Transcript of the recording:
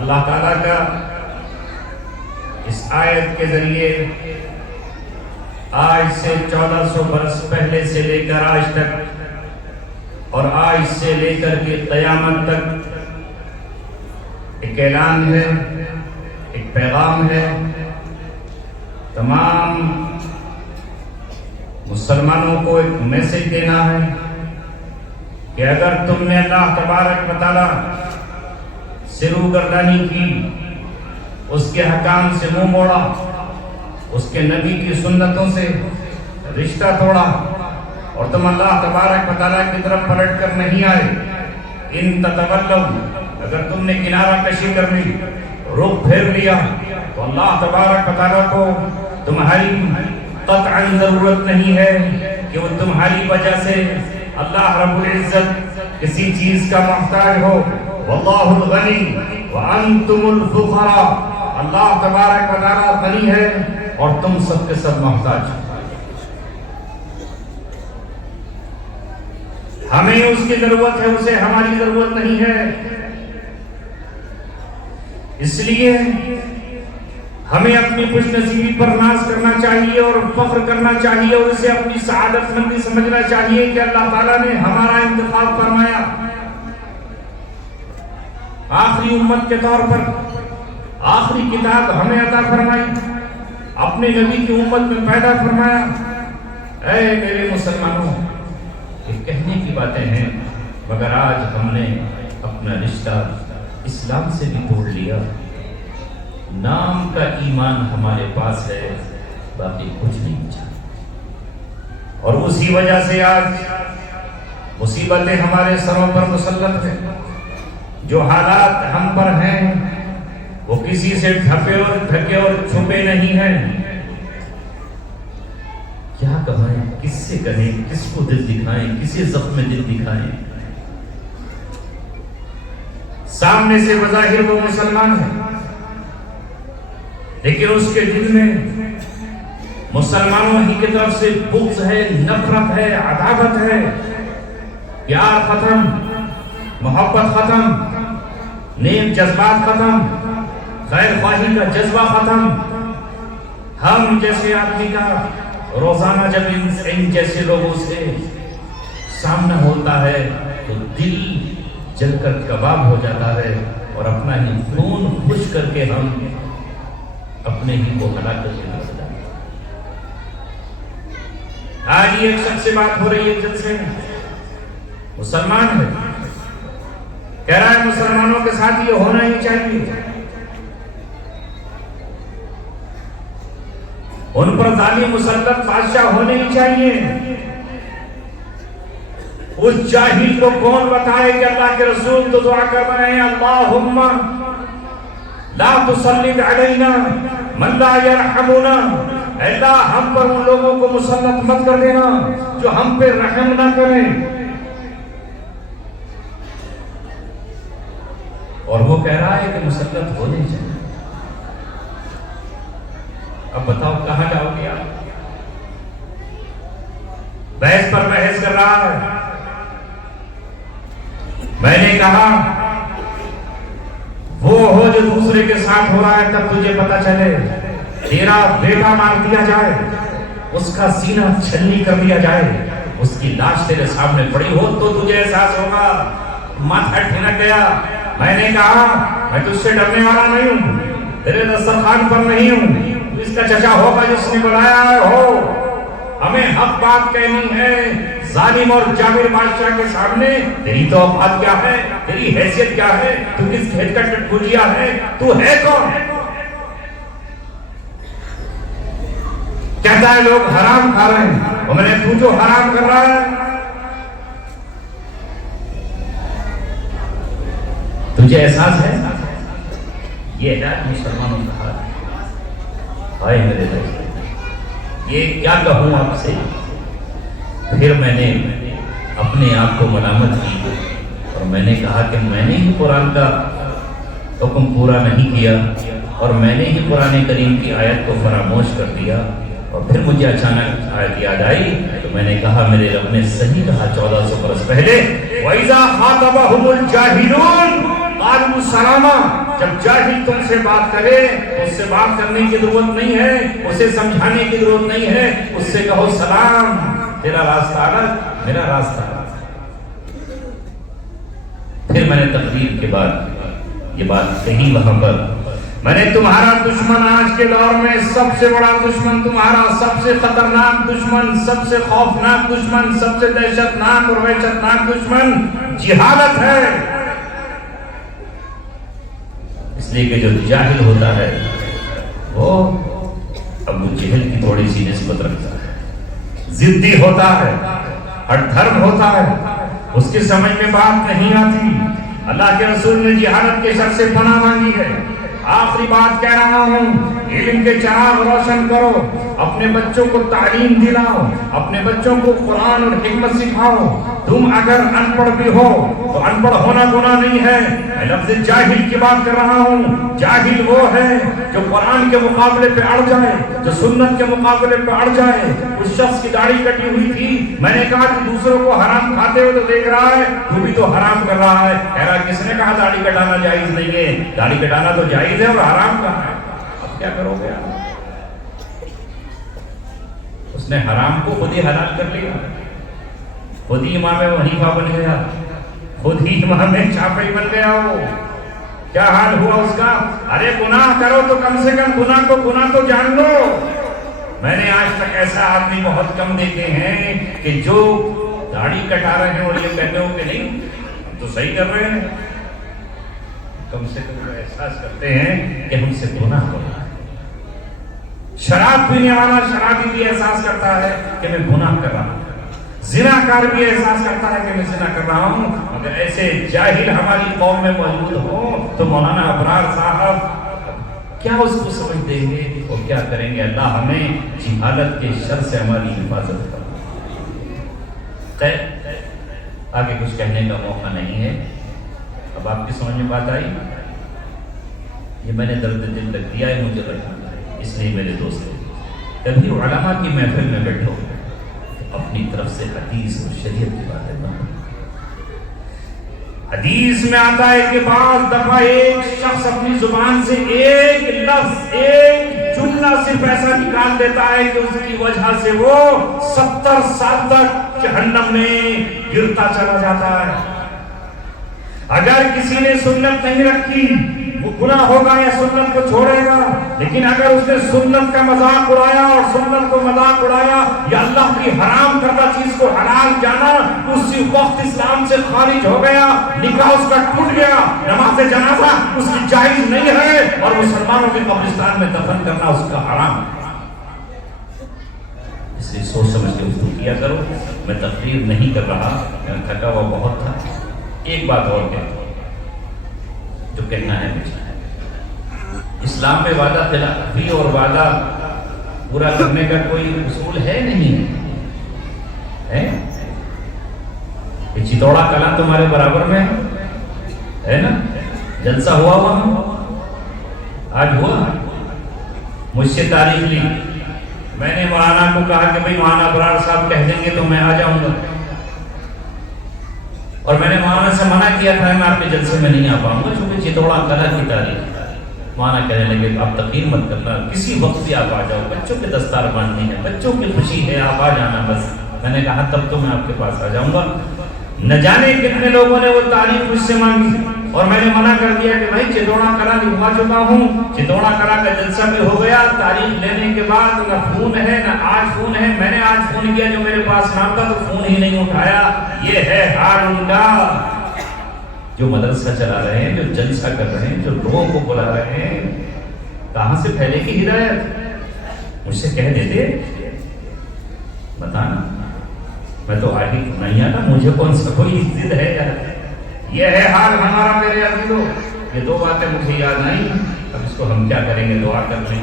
اللہ تعالیٰ کا اس آیت کے ذریعے آج سے 1400 برس پہلے سے لے کر آج تک اور آج سے لے کر کے قیامت تک ایک اعلان ہے، ایک پیغام ہے تمام مسلمانوں کو ایک میسج دینا ہے کہ اگر تم نے اللہ تبارک و تعالیٰ سے روگردانی کی، اس کے حکام سے منہ موڑا، اس کے نبی کی سنتوں سے رشتہ توڑا اور تم اللہ تبارک و تعالیٰ کی طرف پلٹ کر نہیں آئے، ان تتولوا، اگر تم نے کنارہ کشی کر لی، رخ پھیر لیا، تو اللہ تبارک و تعالیٰ کو تمہاری قطعاً ضرورت نہیں ہے کہ وہ تمہاری وجہ سے اللہ رب العزت کسی چیز کا محتاج ہو۔ واللہ الغنی وانتم الفقراء، اللہ تبارک و تعالیٰ غنی ہے اور تم سب کے سب محتاج۔ ہمیں اس کی ضرورت ہے، اسے ہماری ضرورت نہیں ہے۔ اس لیے ہمیں اپنی خوش نصیبی پر ناز کرنا چاہیے اور فخر کرنا چاہیے اور اسے اپنی سعادت مندی سمجھنا چاہیے کہ اللہ تعالیٰ نے ہمارا انتخاب فرمایا، آخری امت کے طور پر آخری کتاب ہمیں عطا فرمائی، اپنے نبی کی امت میں پیدا فرمایا۔ اے میرے مسلمانوں، یہ کہنے کی باتیں ہیں مگر آج ہم نے اپنا رشتہ اسلام سے بھی توڑ لیا۔ نام کا ایمان ہمارے پاس ہے، باقی کچھ نہیں چاہیے، اور اسی وجہ سے آج مصیبتیں ہمارے سروں پر مسلط ہیں۔ جو حالات ہم پر ہیں وہ کسی سے ڈھکے اور چھپے نہیں ہیں۔ کیا کہیں، کس سے کہیں، کس کو دل دکھائیں، کسے زخم دل دکھائیں؟ سامنے سے بظاہر وہ مسلمان ہے لیکن اس کے دل میں مسلمانوں ہی کی طرف سے بغض ہے، نفرت ہے، عداوت ہے۔ پیار ختم، محبت ختم، نیک جذبات ختم، خیر خواہی کا جذبہ ختم۔ ہم جیسے آدمی کا روزانہ جب ان جیسے لوگوں سے سامنا ہوتا ہے تو دل جل کر کباب ہو جاتا ہے اور اپنا ہی خون خوش کر کے ہم اپنے ہی کو ہلاک کر کے نظر جاتے ہیں۔ آج ایک شخص سے بات ہو رہی ہے، جلسے میں مسلمان ہے، کہہ رہا ہے مسلمانوں کے ساتھ یہ ہونا ہی چاہیے، ان پر ظالم مسلط بادشاہ ہونے ہی چاہیے۔ اس جاہل کو کون بتائے کہ اللہ کے رسول تو دعا کر رہے ہیں، اللہم لا تسلط علینا من لا یرحمنا، اللہ ہم پر ان لوگوں کو مسلط مت کر دینا جو ہم پہ رحم نہ کریں۔ اور وہ کہہ رہا ہے کہ مسلط ہونے چاہیے۔ اب بتاؤ کہاں جاؤ گے آپ؟ بحث پر بحث کر رہا ہے۔ میں نے کہا وہ ہو جو دوسرے کے ساتھ ہو رہا ہے تب تجھے پتا چلے، تیرا بیٹا مار دیا جائے، اس کا سینہ چھلنی کر دیا جائے، اس کی لاش تیرے سامنے پڑی ہو تو تجھے احساس ہوگا۔ ماتھا ٹھنک گیا۔ میں نے کہا میں تجھ سے ڈرنے والا نہیں ہوں، تیرے دسترخوان پر نہیں ہوں، تو اس کا چچا ہوگا جس نے بلایا ہو۔ ہمیں حق بات کہنی ہے ظالم اور جابر بادشاہ کے سامنے۔ تیری تو اوقات کیا ہے، تیری حیثیت کیا ہے، تو کس کھیت کا ٹٹکولیا ہے، تو ہے کون؟ کہتا ہے لوگ حرام کھا رہے ہیں، اور میں نے تو جو حرام کر رہا ہے، تجھے احساس ہے؟ یہ ہے مسلمانوں کا حال۔ ہائے میرے بھائی، یہ کیا کہوں آپ سے؟ پھر میں نے اپنے آپ کو ملامت کی اور میں نے کہا کہ میں نے ہی قرآن کا حکم پورا نہیں کیا اور میں نے ہی قرآن کریم کی آیت کو فراموش کر دیا۔ اور پھر مجھے اچانک آیت یاد آئی تو میں نے کہا میرے رب نے صحیح کہا 1400 برس پہلے، وَإِذَا خَاطَبَهُمُ الْجَاهِلُونَ، قالوا السلاما، جب جاہل تم سے بات کرے تو اس سے بات کرنے کی ضرورت نہیں ہے، اسے سمجھانے کی ضرورت نہیں ہے، اس سے کہو سلام، تیرا راستہ الگ میرا راستہ الگ۔ پھر میں نے تقریر کے بعد یہ بات کہی وہاں پر، میں نے تمہارا دشمن آج کے دور میں سب سے بڑا دشمن، تمہارا سب سے خطرناک دشمن، سب سے خوفناک دشمن، سب سے دہشتناک اور وحشتناک دشمن جہالت ہے۔ اس لیے کہ جو جاہل ہوتا ہے وہ ابو جہل کی تھوڑی سی نسبت رکھتا ہے، ضدی ہوتا ہے، ہٹ دھرم ہوتا ہے، اس کی سمجھ میں بات نہیں آتی۔ اللہ کے رسول نے جہالت کے شر سے پناہ مانگی ہے۔ آخری بات کہہ رہا ہوں، علم کے چراغ روشن کرو، اپنے بچوں کو تعلیم دلاؤ، اپنے بچوں کو قرآن اور حکمت سکھاؤ۔ تم اگر ان پڑھ بھی ہو تو ان پڑھ ہونا گناہ نہیں ہے۔ میں لفظ جاہل کی بات کر رہا ہوں، جاہل وہ ہے جو قرآن کے مقابلے پہ اڑ جائے، جو سنت کے مقابلے پہ اڑ جائے۔ اس شخص کی داڑھی کٹی ہوئی تھی، میں نے کہا کہ دوسروں کو حرام کھاتے ہوئے تو دیکھ رہا ہے، تو بھی تو حرام کر رہا ہے۔ کہہ رہا کس نے کہا داڑھی کٹانا جائز نہیں ہے؟ داڑھی کٹانا تو جائز ہے اور حرام کہاں ہے؟ اب کیا کرو گے آپ؟ اس نے حرام کو خود ہی حلال کر لیا، خود ہی امام حنیفہ بن گیا، خود ہی امام شافعی بن گیا۔ ہو کیا حال ہوا اس کا؟ ارے گناہ کرو تو کم سے کم گناہ تو جان لو۔ میں نے آج تک ایسا آدمی بہت کم دیکھے ہیں کہ جو داڑھی کٹا رہے ہیں اور یہ کہتے ہو کہ نہیں ہم تو صحیح کر رہے ہیں، کم سے کم وہ احساس کرتے ہیں کہ ہم سے گناہ ہو رہا ہے۔ شراب پینے والا شرابی بھی احساس کرتا ہے کہ میں گناہ کر رہا ہوں، زنا کار بھی احساس کرتا ہے کہ میں زنا کر رہا ہوں۔ اگر ایسے جاہل ہماری قوم میں موجود ہوں تو مولانا ابرار صاحب کیا اس کو سمجھ دیں گے اور کیا کریں گے؟ اللہ ہمیں جہالت کے شر سے ہماری حفاظت کرے۔ خیر، آگے کچھ کہنے کا موقع نہیں ہے۔ اب آپ کی سمجھ میں بات آئی؟ یہ میں نے درد دل رکھ دیا ہے مجھے رکھنا، اس لیے میرے دوست کبھی علماء کی محفل میں بیٹھو تو اپنی طرف سے حدیث اور شریعت کی باتیں نہ کرو۔ حدیث میں آتا ہے کہ بعض دفعہ ایک شخص اپنی زبان سے ایک لفظ، ایک جملہ صرف ایسا نکال دیتا ہے کہ اس کی وجہ سے وہ 70 سال تک جہنم میں گرتا چلا جاتا ہے۔ اگر کسی نے سنت نہیں رکھی وہ گناہ ہوگا یا سنت کو چھوڑے گا، لیکن اگر اس نے سنت کا مذاق اڑایا اور سنت کو مذاق اڑایا یا اللہ کی حرام کردہ چیز کو حلال جانا، اسی وقت اسلام سے خارج ہو گیا، نکاح اس کا ٹوٹ گیا، نماز جنازہ اس کی جائز نہیں ہے اور مسلمانوں کے قبرستان میں دفن کرنا اس کا حرام ہے۔ اس لیے سوچ سمجھ کے گفتگو کیا کرو۔ میں تقریر نہیں کر رہا، میں تھکا ہوا بہت تھا۔ ایک بات اور کہتا ہوں جو کہنا ہے مجھے، اسلام میں وعدہ خلافی اور وعدہ پورا کرنے کا کوئی اصول ہے نہیں ہے؟ یہ چتوڑا کلاں تمہارے برابر میں ہے نا؟ جلسہ ہوا وہاں آج ہوا، مجھ سے تاریخ لی، میں نے مولانا کو کہا کہ بھائی مولانا ابرار صاحب کہہ دیں گے تو میں آ جاؤں گا، اور میں نے مولانا سے منع کیا تھا میں آپ کے جلسے میں نہیں آ پاؤں گا چونکہ چتوڑا کلا کی تاریخ۔ مولانا کہنے لگے آپ تقریر مت کرنا، کسی وقت بھی آپ آ جاؤ، بچوں کے دستار باندھنی ہے، بچوں کی خوشی ہے، آپ آ جانا بس۔ میں نے کہا تب تو میں آپ کے پاس آ جاؤں گا۔ نہ جانے کتنے لوگوں نے وہ تعریف مجھ سے مانگی اور میں نے منع کر دیا کہ بھائی چتوڑا کلا دکھا چکا ہوں، چتوڑا کلا کا جلسہ بھی ہو گیا، تاریخ لینے کے بعد نہ فون ہے نہ آج فون ہے، میں نے آج فون کیا جو میرے پاس نام تھا تو فون ہی نہیں اٹھایا۔ یہ ہے حال ان کا، جو مدرسہ چلا رہے ہیں، جو جلسہ کر رہے ہیں، جو لوگوں کو بلا رہے ہیں، کہاں سے پھیلے گی ہدایت؟ مجھ سے کہہ دیتے بتانا، میں تو آگے نہیں آتا، مجھے کون سا کوئی ضد ہے یار۔ یہ ہے حال ہمارا میرے عزیزو۔ یہ دو باتیں مجھے یاد نہیں، اب اس کو ہم کیا کریں گے، دعا کر لیں۔